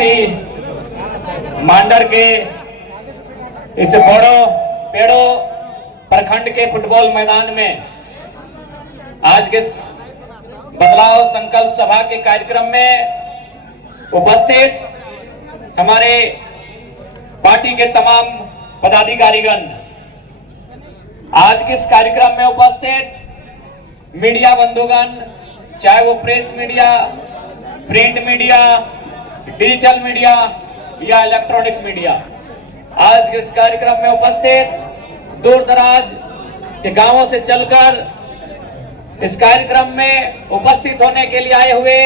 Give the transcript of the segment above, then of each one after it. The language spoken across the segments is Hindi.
सीमावर्ती मांडर के इस पेड़ो प्रखंड के फुटबॉल मैदान में आज के बदलाव संकल्प सभा के कार्यक्रम में उपस्थित हमारे पार्टी के तमाम पदाधिकारीगण, आज के इस कार्यक्रम में उपस्थित मीडिया बंधुगण, चाहे वो press media, print media, digital media या इलेक्ट्रॉनिक्स मीडिया, आज के इस कार्यक्रम में उपस्थित दूर दराज के गांवों से चलकर इस कार्यक्रम में उपस्थित होने के लिए आए हुए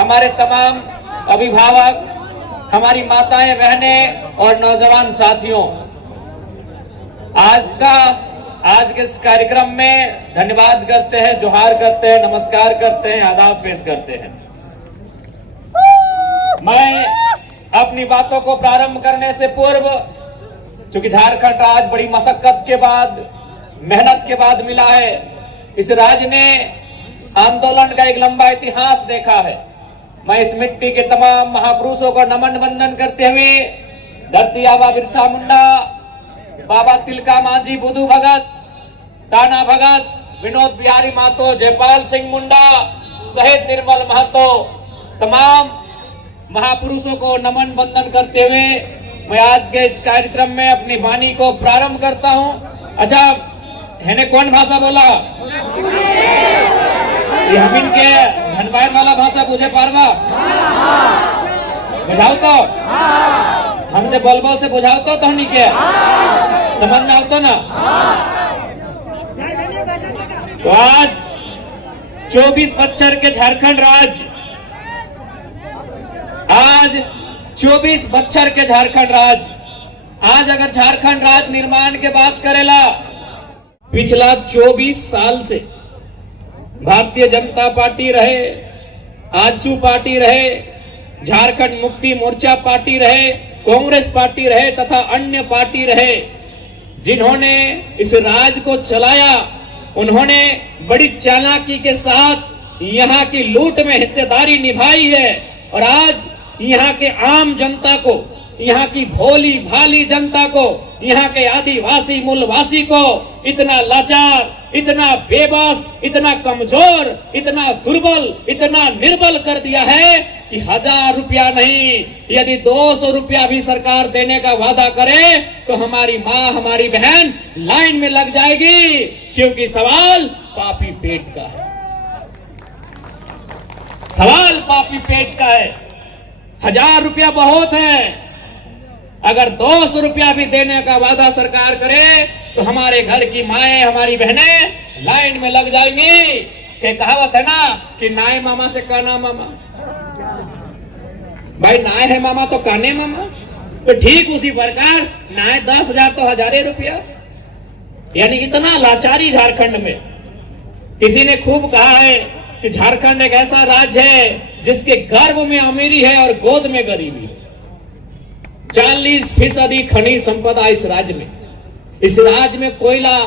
हमारे तमाम अभिभावक, हमारी माताएं, बहनें और नौजवान साथियों, आज के इस कार्यक्रम में धन्यवाद करते हैं, जोहार करते हैं, नमस्कार करते हैं, आदाब पेश करते हैं। मैं अपनी बातों को प्रारंभ करने से पूर्व, चूंकि झारखंड आज बड़ी मशक्कत के बाद, मेहनत के बाद मिला है, इस राज्य ने आंदोलन का एक लंबा इतिहास देखा है। मैं इस मिट्टी के तमाम महापुरुषों को नमन वंदन करते हुए धरती आबा बिरसा मुंडा, बाबा तिलका मांझी, बुद्धू भगत, ताना भगत, विनोद बिहारी महतो, जयपाल सिंह मुंडा सहित निर्मल महतो, तमाम महापुरुषों को नमन वंदन करते हुए मैं आज के इस कार्यक्रम में अपनी वाणी को प्रारंभ करता हूं। अच्छा, हैने कौन भाषा बोला? ये हम इनके धनबाद वाला भाषा बुझे पारवा? बुझाओ तो हम जब बोलबो से बुझाओ तो हमनी के समझ में आवतो ना। तो आज 24 बच्चर के झारखंड राज्य, आज 24 बच्चर के झारखंड राज्य, आज अगर झारखंड राज्य निर्माण के बात करेला, पिछला 24 साल से भारतीय जनता पार्टी रहे, आजसू पार्टी रहे, झारखंड मुक्ति मोर्चा पार्टी रहे, कांग्रेस पार्टी रहे तथा अन्य पार्टी रहे, जिन्होंने इस राज्य को चलाया, उन्होंने बड़ी चालाकी के साथ यहाँ की लूट में हिस्सेदारी निभाई है। और आज यहाँ के आम जनता को, यहाँ की भोली भाली जनता को, यहाँ के आदिवासी मूलवासी को इतना लाचार, इतना बेबस, इतना कमजोर, इतना दुर्बल, इतना निर्बल कर दिया है कि 1000 रुपया नहीं, यदि 200 रुपया भी सरकार देने का वादा करे तो हमारी माँ, हमारी बहन लाइन में लग जाएगी, क्योंकि सवाल पापी पेट का है। सवाल पापी पेट का है। 1000 रुपया बहुत है, अगर 200 रुपया भी देने का वादा सरकार करे तो हमारे घर की माएं, हमारी बहनें लाइन में लग जाएंगी। ये कहावत है ना कि नाय मामा से काना मामा, भाई नाय है मामा तो काने मामा, तो ठीक उसी प्रकार नाय 10,000 तो 1000 रुपया, यानी इतना लाचारी झारखंड में। किसी ने खूब कहा है कि झारखंड एक ऐसा राज्य है जिसके गर्भ में अमीरी है और गोद में गरीबी। 40% खनिज संपदा इस राज्य में, इस राज्य में कोयला,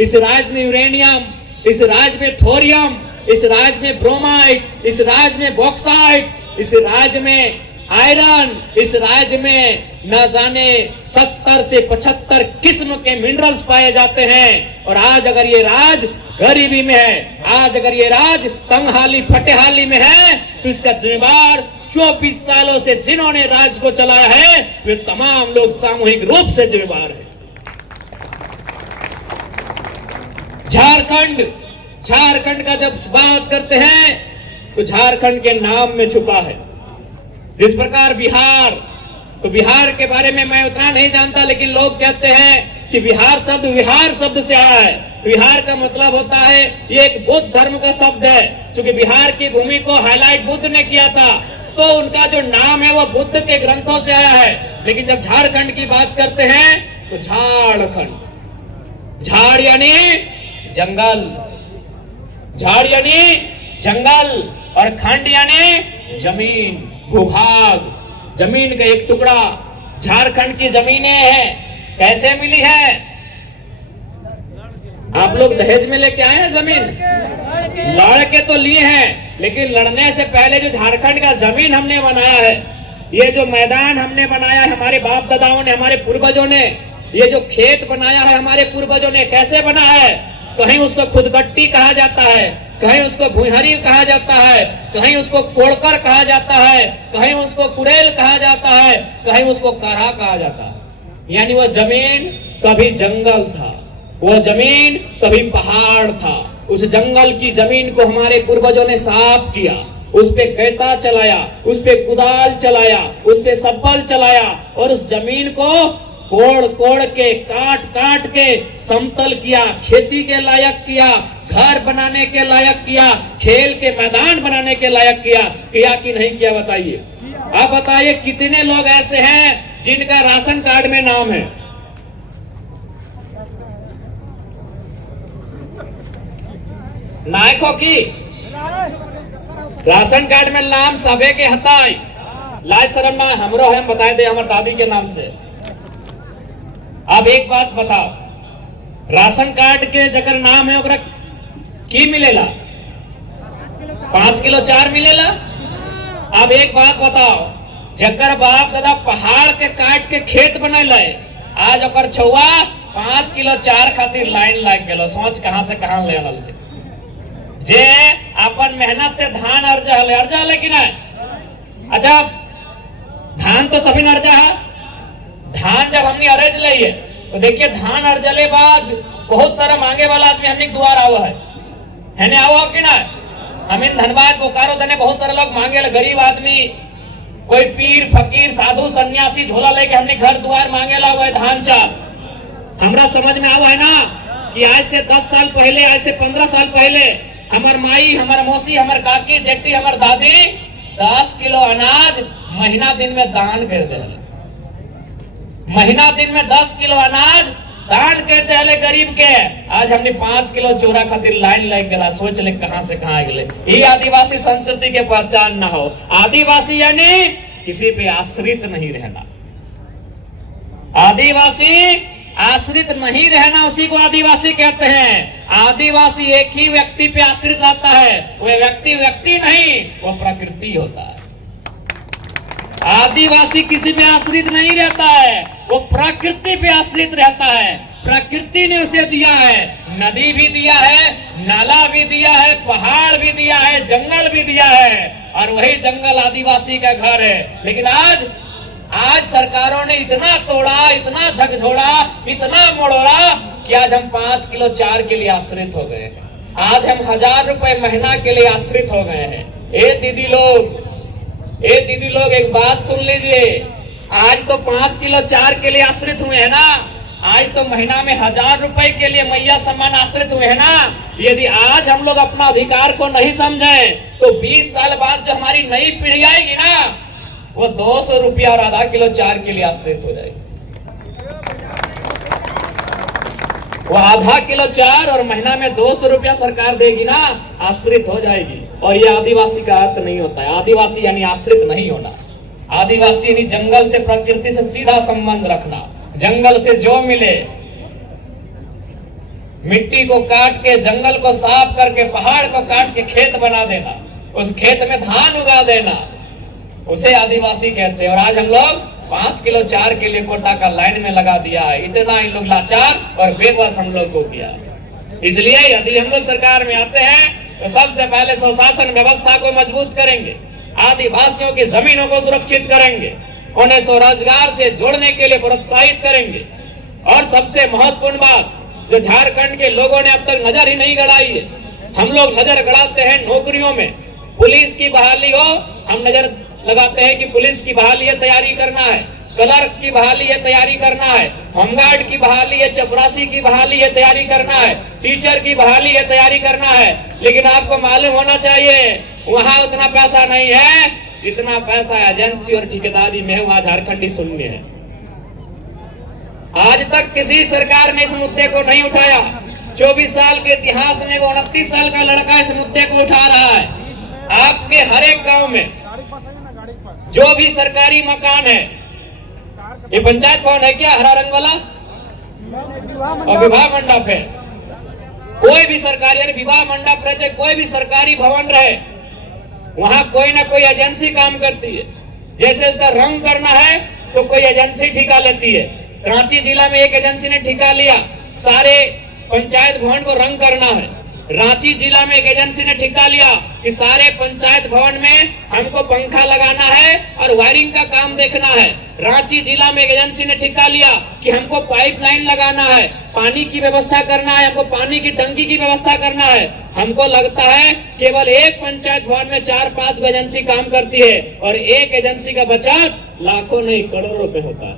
इस राज्य में यूरेनियम, इस राज्य में थोरियम, इस राज्य में ब्रोमाइट, इस राज्य में बॉक्साइट, इस राज्य में आयरन, इस राज्य में न जाने 70 से 75 किस्म के मिनरल्स पाए जाते हैं। और आज अगर ये राज्य गरीबी में है, आज अगर ये राज्य तंगहाली फटेहाली में है, तो इसका जिम्मेदार 24 सालों से जिन्होंने राज्य को चलाया है वे तमाम लोग सामूहिक रूप से जिम्मेदार हैं। झारखंड का जब बात करते हैं तो झारखंड के नाम में छुपा है। जिस प्रकार बिहार, तो बिहार के बारे में मैं उतना नहीं जानता, लेकिन लोग कहते हैं कि बिहार शब्द विहार शब्द से आया है। विहार का मतलब होता है, ये एक बौद्ध धर्म का शब्द है। चूंकि बिहार की भूमि को हाईलाइट बुद्ध ने किया था, तो उनका जो नाम है वो बुद्ध के ग्रंथों से आया है। लेकिन जब झारखंड की बात करते हैं तो झारखंड, झाड़ यानी जंगल, झाड़ यानी जंगल, और खंड यानी जमीन, भूभाग, जमीन का एक टुकड़ा। झारखंड की जमीनें हैं, कैसे मिली है? आप लोग दहेज में लेके आए हैं जमीन? लड़ के तो लिए हैं, लेकिन लड़ने से पहले जो झारखंड का जमीन हमने बनाया है, ये जो मैदान हमने बनाया है, हमारे बाप दादाओं ने, हमारे पूर्वजों ने, ये जो खेत बनाया है हमारे पूर्वजों ने, कैसे बना है? कहीं उसको खुदगट्टी कहा जाता है, कहीं उसको भुइहरी कहा जाता है, कहीं उसको कोड़कर कहा जाता है, कहीं उसको कुरेल कहा जाता है, कहीं उसको कारा कहा जाता है। यानी वो जमीन कभी जंगल था, वो जमीन कभी पहाड़ था। उस जंगल की जमीन को हमारे पूर्वजों ने साफ किया, उस पे कैता चलाया, उस पे कुदाल चलाया, उस पे सब्बल चलाया और उस जमीन को कोड़ कोड़ के, काट काट के समतल किया, खेती के लायक किया, घर बनाने के लायक किया, खेल के मैदान बनाने के लायक किया कि नहीं किया? बताइए। आप बताइए कितने लोग ऐसे हैं जिनका राशन कार्ड में नाम है? नायकों की राशन कार्ड में नाम सबे के हटाई, लाज शर्म ना हमरो है, बताए दे हमारे दादी के नाम से। अब एक बात बताओ, राशन कार्ड के जकर नाम है ओकरा की मिलेला? 5 किलो 4 मिलेला। अब एक बात बताओ, जकर बाप दादा पहाड़ के काट के खेत बनैले, आज ओकर छुआ 5 किलो 4 खातिर लाइन लग गेलो। सोच कहां से कहां ले आनल थे। जे अपन मेहनत से धान अर्जा है कि नहीं? अच्छा, धान तो सभी ने अर्जा है। धान जब हमने अर्ज लिए तो देखिए, धान अर्जले बाद बहुत सारा मांगे वाला आदमी हमने द्वार आवा है ने आओ कि ना? हमें धनबाद बोकारो दने बहुत सारे लोग मांगे, गरीब आदमी, कोई पीर फकीर साधु सन्यासी झोला लेके हमने घर द्वार मांगे ला हुआ है धान चाल। हमरा समझ में आवा है ना कि आज से 10 साल पहले, आज से 15 साल पहले हमार माई, हमार मौसी, हमार काकी, जेठी, हमार दादी 10 किलो अनाज महीना दिन में दान कर दे। महीना दिन में 10 किलो अनाज दान कर दे गरीब के। आज हमने 5 किलो चोरा खातिर लाइन लग गया। सोच ले कहां से कहां गए। ये आदिवासी संस्कृति के पहचान ना हो। आदिवासी यानी किसी पे आश्रित नहीं रहना। आदिवासी आश्रित नहीं रहना, उसी को आदिवासी कहते हैं। आदिवासी एक ही व्यक्ति पे आश्रित रहता है, वह व्यक्ति नहीं, वो प्रकृति होता है। आदिवासी किसी पे आश्रित नहीं रहता है, वो प्रकृति पे आश्रित रहता है। प्रकृति ने उसे दिया है, नदी भी दिया है, नाला भी दिया है, पहाड़ भी दिया है, जंगल भी दिया है, और वही जंगल आदिवासी का घर है। लेकिन आज सरकारों ने इतना तोड़ा, इतना झकझोड़ा, इतना मोड़ोड़ा कि आज हम 5 किलो 4 के लिए आश्रित हो गए हैं। आज हम 1000 रुपए महीना के लिए आश्रित हो गए हैं। ए दीदी लोग एक बात सुन लीजिए, आज तो 5 किलो 4 के लिए आश्रित हुए हैं ना, आज तो महीना में 1000 रुपए के लिए मैया सम्मान आश्रित हुए हैं ना। यदि आज हम लोग अपना अधिकार को नहीं समझे तो 20 साल बाद जो हमारी नई पीढ़ी आएगी ना, वो 200 रुपया और आधा किलो 4 के लिए आश्रित हो जाएगी। वो आधा किलो 4 और महीना में 200 रुपया सरकार देगी ना, आश्रित हो जाएगी। और ये आदिवासी का अर्थ नहीं होता है। आदिवासी यानी आश्रित नहीं होना। आदिवासी यानी जंगल से, प्रकृति से सीधा संबंध रखना। जंगल से जो मिले, मिट्टी को काट के, जंगल को साफ करके, पहाड़ को काट के खेत बना देना, उस खेत में धान उगा देना, उसे आदिवासी कहते हैं। और आज हम लोग 5 किलो 4 के लिए कोटा का लाइन में लगा दिया है। इतना इन लोग लाचार और बेबस हम लोग को किया। इसलिए यदि हम लोग सरकार में आते हैं तो सबसे पहले स्वशासन व्यवस्था को मजबूत करेंगे, आदिवासियों की जमीनों को सुरक्षित करेंगे, उन्हें स्वरोजगार से जोड़ने के लिए प्रोत्साहित करेंगे। और सबसे महत्वपूर्ण बात, जो झारखंड के लोगों ने अब तक नजर ही नहीं गड़ाई है, हम लोग नजर गड़ाते हैं नौकरियों में। पुलिस की बहाली हो, हम नजर लगाते हैं कि पुलिस की बहाली है, तैयारी करना है। क्लर्क की बहाली है, तैयारी करना है। होमगार्ड की बहाली है, चपरासी की बहाली है, तैयारी करना है। टीचर की बहाली है, तैयारी करना है। लेकिन आपको मालूम होना चाहिए, वहां उतना पैसा नहीं है जितना पैसा एजेंसी और ठेकेदारी में है। वहां झारखंडी शून्य है। आज तक किसी सरकार ने इस मुद्दे को नहीं उठाया। 24 साल के इतिहास में 29 साल का लड़का इस मुद्दे को उठा रहा है। आपके हर एक गांव में जो भी सरकारी मकान है, ये पंचायत भवन है क्या, हरा रंग वाला, और विवाह मंडप है, कोई भी सरकारी विवाह मंडप रहे, कोई भी सरकारी भवन रहे, वहां कोई ना कोई एजेंसी काम करती है। जैसे उसका रंग करना है तो कोई एजेंसी ठिका लेती है। रांची जिला में एक एजेंसी ने ठिका लिया, सारे पंचायत भवन को रंग करना है। रांची जिला में एक एजेंसी ने ठिका लिया कि सारे पंचायत भवन में हमको पंखा लगाना है और वायरिंग का काम देखना है। रांची जिला में एक एजेंसी ने ठिका लिया कि हमको पाइपलाइन लगाना है, पानी की व्यवस्था करना है, हमको पानी की टंकी की व्यवस्था करना है। हमको लगता है केवल एक पंचायत भवन में 4-5 एजेंसी काम करती है और एक एजेंसी का बचत लाखों नहीं करोड़ों रुपए होता है।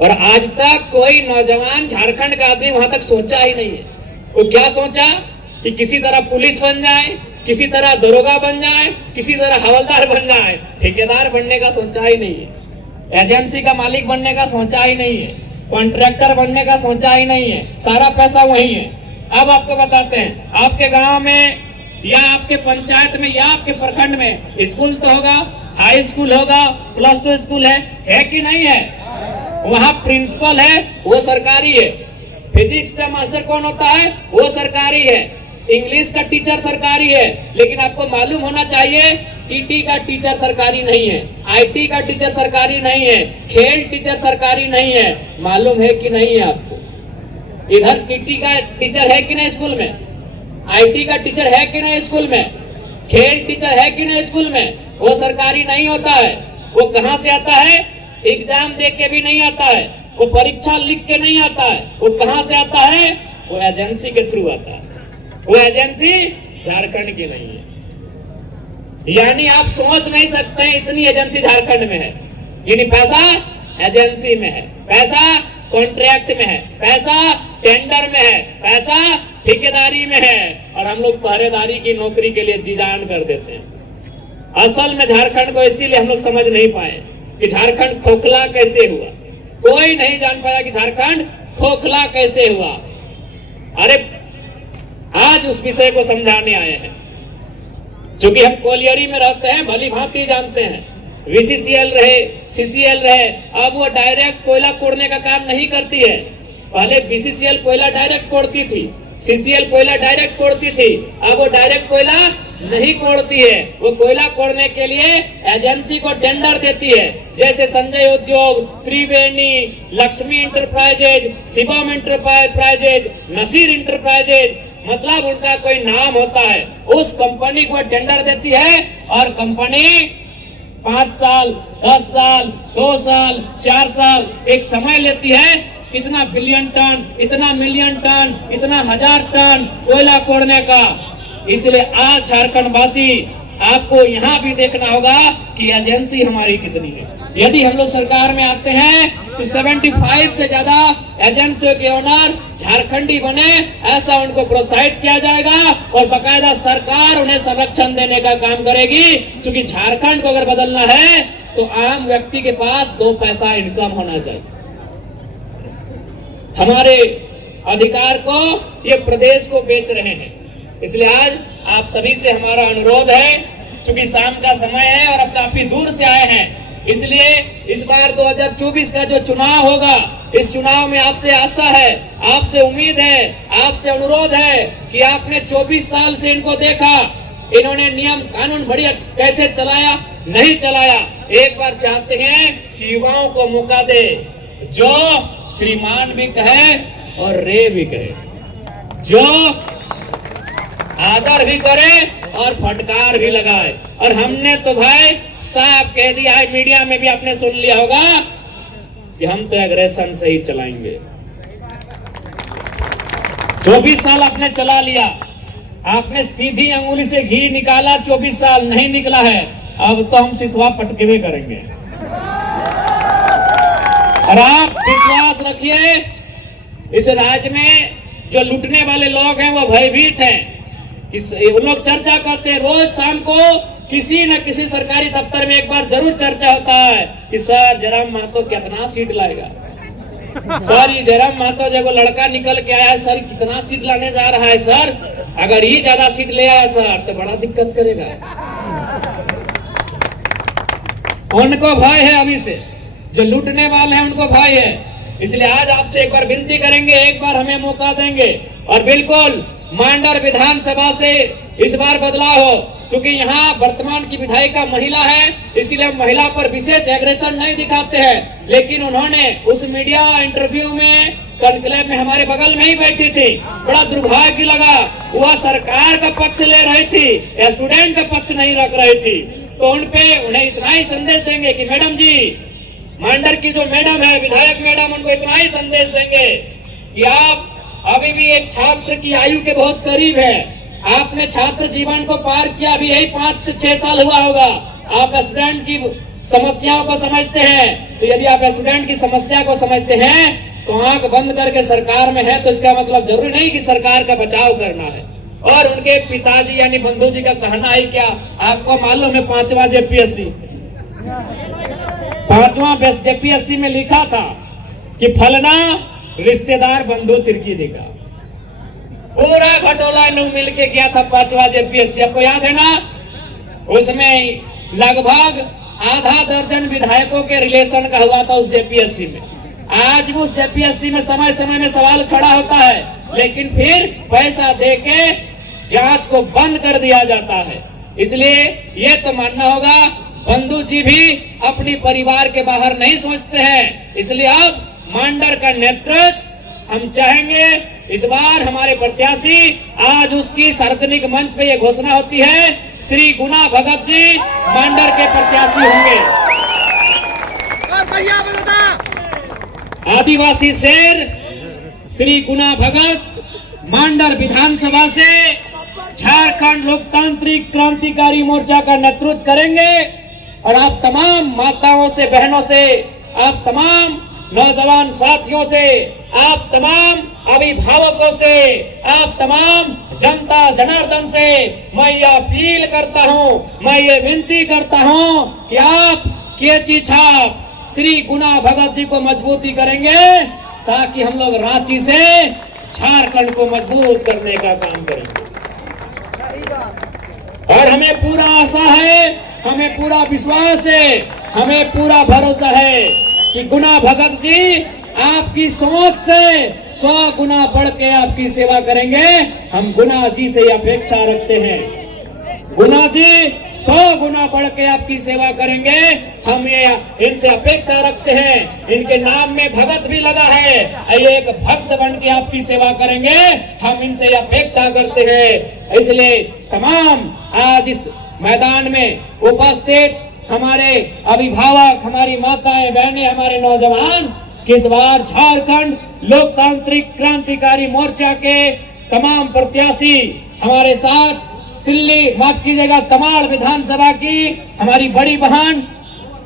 और आज तक कोई नौजवान झारखंड का आदमी वहां तक सोचा ही नहीं है। वो क्या सोचा कि किसी तरह पुलिस बन जाए, किसी तरह दरोगा बन जाए, किसी तरह हवलदार बन जाए। ठेकेदार बनने का सोचा ही नहीं है, एजेंसी का मालिक बनने का सोचा ही नहीं है, कॉन्ट्रैक्टर बनने का सोचा ही नहीं है। सारा पैसा वही है। अब आपको बताते हैं, आपके गांव में या आपके पंचायत में या आपके प्रखंड में स्कूल तो होगा, हाई स्कूल होगा, +2 स्कूल है कि नहीं है? वहां प्रिंसिपल है, वो सरकारी है। फिजिक्स का मास्टर कौन होता है? वो सरकारी है। इंग्लिश का टीचर सरकारी है। लेकिन आपको मालूम होना चाहिए, टीटी का टीचर सरकारी नहीं है, आईटी का टीचर सरकारी नहीं है, खेल टीचर सरकारी नहीं है। मालूम है कि नहीं है आपको? इधर टीटी का टीचर है कि नहीं स्कूल में? आईटी का टीचर है कि नहीं स्कूल में? खेल टीचर है कि नहीं स्कूल में? वो सरकारी नहीं होता है। वो कहां से आता है? एग्जाम दे के भी नहीं आता है, वो परीक्षा लिख के नहीं आता है। वो कहां से आता है? वो एजेंसी के थ्रू आता है। वो एजेंसी झारखंड की नहीं है। यानी आप सोच नहीं सकते इतनी एजेंसी झारखंड में है। यानी पैसा एजेंसी में है, पैसा कॉन्ट्रैक्ट में है, पैसा टेंडर में है, पैसा ठेकेदारी में है। और हम लोग पहरेदारी की नौकरी के लिए जी जान कर देते हैं। असल में झारखंड को इसीलिए हम लोग समझ नहीं पाए कि झारखंड खोखला कैसे हुआ। कोई नहीं जान पाया कि झारखंड खोखला कैसे हुआ। अरे आज उस विषय को समझाने आए हैं। क्योंकि हम कोलियरी में रहते हैं, भली भांति जानते हैं। VCCL रहे, CCL रहे, अब वो डायरेक्ट कोयला कोड़ने का काम नहीं करती है। पहले BCCL कोयला डायरेक्ट कोड़ती थी, CCL कोयला डायरेक्ट कोड़ती थी। अब वो डायरेक्ट कोयला नहीं कोड़ती है। वो कोयला कोड़ने के लिए एजेंसी को टेंडर देती है। जैसे Sanjay Udyog, Triveni, Lakshmi enterprises, Shivam enterprises, Naseer enterprises, मतलब उनका कोई नाम होता है। उस कंपनी को टेंडर देती है और कंपनी 5 साल, 10 साल, 2 साल, 4 साल एक समय लेती है। इतना बिलियन टन, इतना मिलियन टन, इतना 1000 टन कोयला कोड़ने का। इसलिए आज झारखंड वासी आपको यहाँ भी देखना होगा कि एजेंसी हमारी कितनी है। यदि हम लोग सरकार में आते हैं तो 75 से ज्यादा एजेंसियों के ओनर झारखंडी बने, ऐसा उनको प्रोत्साहित किया जाएगा और बकायदा सरकार उन्हें संरक्षण देने का काम करेगी। क्योंकि झारखंड को अगर बदलना है तो आम व्यक्ति के पास 2 पैसा इनकम होना चाहिए। हमारे अधिकार को ये प्रदेश को बेच रहे हैं। इसलिए आज आप सभी से हमारा अनुरोध है, क्योंकि शाम का समय है और अब काफी दूर से आए हैं, इसलिए इस बार 2024 का जो चुनाव होगा, इस चुनाव में आपसे आशा है, आपसे उम्मीद है, आपसे अनुरोध है कि आपने 24 साल से इनको देखा, इन्होंने नियम कानून बढ़िया कैसे चलाया, नहीं चलाया। एक बार चाहते हैं कि युवाओं को मौका दे, जो श्रीमान भी कहे और रे भी कहे, जो आदर भी करे और फटकार भी लगाए। और हमने तो भाई साहब कह दिया है, मीडिया में भी आपने सुन लिया होगा कि हम तो एग्रेशन से ही चलाएंगे। 24 साल आपने चला लिया, आपने सीधी अंगुली से घी निकाला, 24 साल नहीं निकला है। अब तो हम सिसवा पटकेवे करेंगे। और आप विश्वास रखिए, इस राज्य में जो लूटने वाले लोग हैं वो भयभीत हैं। वो लोग चर्चा करते हैं, रोज शाम को किसी न किसी सरकारी दफ्तर में एक बार जरूर चर्चा होता है कि सर जयराम महतो कितना सीट लाएगा। सर ये जयराम महतो जब लड़का निकल के आया है, सर कितना सीट लाने जा रहा है, सर अगर ये ज्यादा सीट ले आया सर तो बड़ा दिक्कत करेगा। उनको भय है, अभी से जो लूटने वाले हैं उनको भय है। इसलिए आज आपसे एक बार विनती करेंगे, एक बार हमें मौका देंगे और बिल्कुल मांडर विधानसभा से इस बार बदलाव हो। चूंकि यहाँ वर्तमान की विधायिका महिला है, इसीलिए हम महिला पर विशेष एग्रेशन नहीं दिखाते हैं। लेकिन उन्होंने उस मीडिया इंटरव्यू में कॉन्क्लेव में हमारे बगल में ही बैठी थी, बड़ा दुर्भाग्य लगा। वह सरकार का पक्ष ले रही थी, स्टूडेंट का पक्ष नहीं रख रही थी। तो उन्हें इतना ही संदेश देंगे कि मैडम जी, मांडर की जो मैडम है, विधायक मैडम, उनको इतना ही संदेश देंगे कि आप अभी भी एक छात्र की आयु के बहुत करीब है। आपने छात्र जीवन को पार किया, अभी यही 5 से 6 साल हुआ होगा। आप स्टूडेंट की समस्याओं को समझते हैं, तो यदि आप स्टूडेंट की समस्या को समझते हैं तो आंख बंद करके सरकार में है, तो इसका मतलब जरूरी नहीं कि सरकार का बचाव करना है। और उनके पिताजी यानी बंधु जी का कहना है क्या, आपको मालूम है 5वां जेपीएससी में लिखा था कि फलना रिश्तेदार बंधु तिर्की जी का पूरा घटोला मिल के गया था 5वां जेपीएससी, आपको याद है ना? उसमें लगभग आधा दर्जन विधायकों के रिलेशन का हुआ था उस जेपीएससी में। आज भी उस जेपीएससी में समय समय में सवाल खड़ा होता है, लेकिन फिर पैसा देके जांच को बंद कर दिया जाता है। इसलिए ये तो मानना होगा बंधु जी भी अपनी परिवार के बाहर नहीं सोचते हैं। इसलिए अब मांडर का नेतृत्व हम चाहेंगे। इस बार हमारे प्रत्याशी, आज उसकी सार्वजनिक मंच पे ये घोषणा होती है, श्री गुना भगत जी मांडर के प्रत्याशी होंगे। आदिवासी शेर श्री गुना भगत मांडर विधानसभा से झारखंड लोकतांत्रिक क्रांतिकारी मोर्चा का नेतृत्व करेंगे। और आप तमाम माताओं से, बहनों से, आप तमाम नौजवान साथियों से, आप तमाम अभिभावकों से, आप तमाम जनता जनार्दन से मैं ये अपील करता हूं, मैं ये विनती करता हूं कि आप केची छाप श्री गुना भगत जी को मजबूती करेंगे, ताकि हम लोग रांची से झारखंड को मजबूत करने का काम करेंगे। और हमें पूरा आशा है, हमें पूरा विश्वास है, हमें पूरा भरोसा है कि गुना भगत जी आपकी सोच से 100 गुना बढ़ के आपकी सेवा करेंगे। हम गुना जी से अपेक्षा रखते हैं, गुना जी 100 गुना बढ़ के आपकी सेवा करेंगे। हम ये इनसे अपेक्षा रखते हैं, इनके नाम में भगत भी लगा है, ये एक भक्त बन के आपकी सेवा करेंगे। हम इनसे अपेक्षा करते हैं। इसलिए तमाम आज इस मैदान में उपस्थित हमारे अभिभावक, हमारी माताएं, बहनें, हमारे नौजवान, किस बार झारखंड लोकतांत्रिक क्रांतिकारी मोर्चा के तमाम प्रत्याशी हमारे साथ सिल्ली, माफ कीजिएगा, तमाड़ विधानसभा की हमारी बड़ी बहन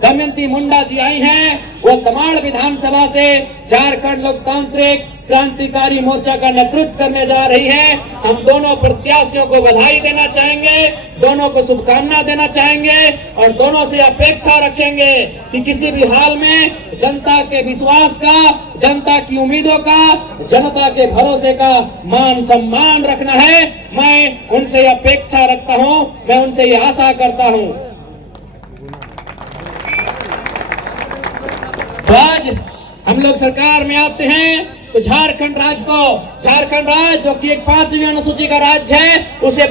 दमयंती मुंडा जी आई हैं। वो तमाड़ विधानसभा से झारखंड लोकतांत्रिक क्रांतिकारी मोर्चा का नेतृत्व करने जा रही है। हम दोनों प्रत्याशियों को बधाई देना चाहेंगे, दोनों को शुभकामना देना चाहेंगे और दोनों से अपेक्षा रखेंगे कि किसी भी हाल में जनता के विश्वास का, जनता की उम्मीदों का, जनता के भरोसे का मान सम्मान रखना है। मैं उनसे अपेक्षा रखता हूं, मैं उनसे ये आशा करता हूं। तो आज हम लोग सरकार में आते हैं तो झारखंड राज्य जो कि एक 5वीं अनुसूची का राज्य है, उसे